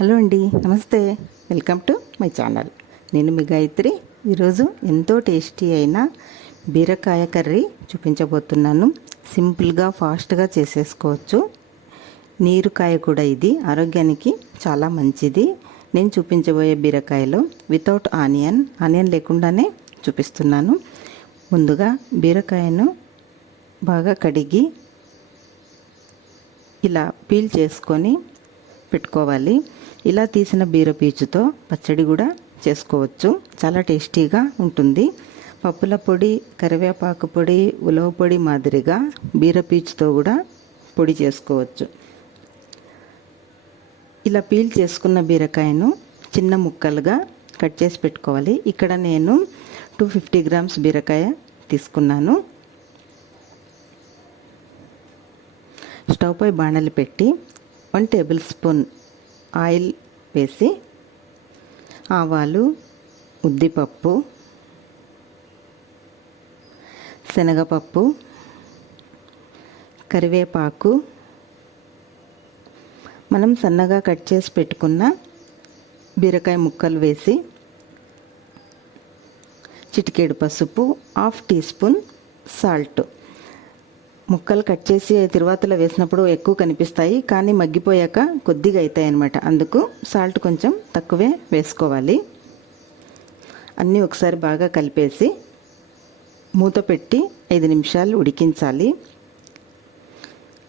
Hello అండి నమస్తే. Welcome to my channel. నేను మీ గాయత్రి. ఈరోజు ఎంతో టేస్టీ అయిన బీరకాయ కర్రీ చూపించబోతున్నాను. సింపుల్గా ఫాస్ట్గా చేసేసుకోవచ్చు. నీరుకాయ కూడా ఇది. ఆరోగ్యానికి చాలా మంచిది. నేను చూపించబోయే బీరకాయలో వితౌట్ ఆనియన్ ఆనియన్ లేకుండానే చూపిస్తున్నాను. ముందుగా బీరకాయను బాగా కడిగి ఇలా పీల్ చేసుకొని పెట్టుకోవాలి. ఇలా తీసిన బీర పీచుతో పచ్చడి కూడా చేసుకోవచ్చు. చాలా టేస్టీగా ఉంటుంది. పప్పుల పొడి కరివేపాకు పొడి ఉలవ పొడి మాదిరిగా బీర పీచుతో కూడా పొడి చేసుకోవచ్చు. ఇలా పీల్ చేసుకున్న బీరకాయను చిన్న ముక్కలుగా కట్ చేసి పెట్టుకోవాలి. ఇక్కడ నేను టూ ఫిఫ్టీ గ్రామ్స్ బీరకాయ తీసుకున్నాను. స్టవ్ పై బాణలు పెట్టి వన్ టేబుల్ స్పూన్ ఆయిల్ వేసి ఆవాలు ఉద్దిపప్పు శనగపప్పు కరివేపాకు. మనం సన్నగా కట్ చేసి పెట్టుకున్న బీరకాయ ముక్కలు వేసి చిటికేడు పసుపు హాఫ్ టీ స్పూన్ సాల్ట్. ముక్కలు కట్ చేసి తిరువాతలో వేసినప్పుడు ఎక్కువ కనిపిస్తాయి కానీ మగ్గిపోయాక కొద్దిగా అవుతాయి అనమాట అందుకు సాల్ట్ కొంచెం తక్కువే వేసుకోవాలి. అన్నీ ఒకసారి బాగా కలిపేసి మూత పెట్టి ఐదు నిమిషాలు ఉడికించాలి.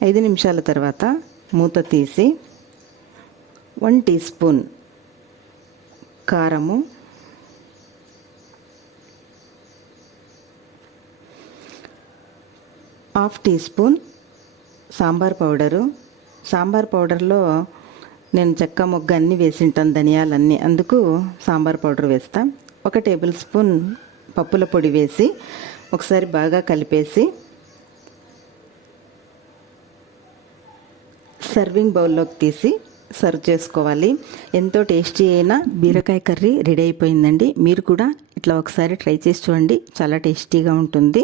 ఐదు నిమిషాల తర్వాత మూత తీసి వన్ టీ స్పూన్ కారము half teaspoon sambar powder. Sambar పౌడర్లో నేను చెక్క మొగ్గ అన్నీ వేసింటాను ధనియాలన్నీ. అందుకు సాంబార్ పౌడర్ వేస్తా. ఒక టేబుల్ స్పూన్ పప్పుల పొడి వేసి ఒకసారి బాగా కలిపేసి సర్వింగ్ బౌల్లోకి తీసి సర్వ్ చేసుకోవాలి. ఎంతో టేస్టీ అయిన బీరకాయ కర్రీ రెడీ అయిపోయిందండి. మీరు కూడా ఇట్లా ఒకసారి ట్రై చేసి చూడండి. చాలా టేస్టీగా ఉంటుంది.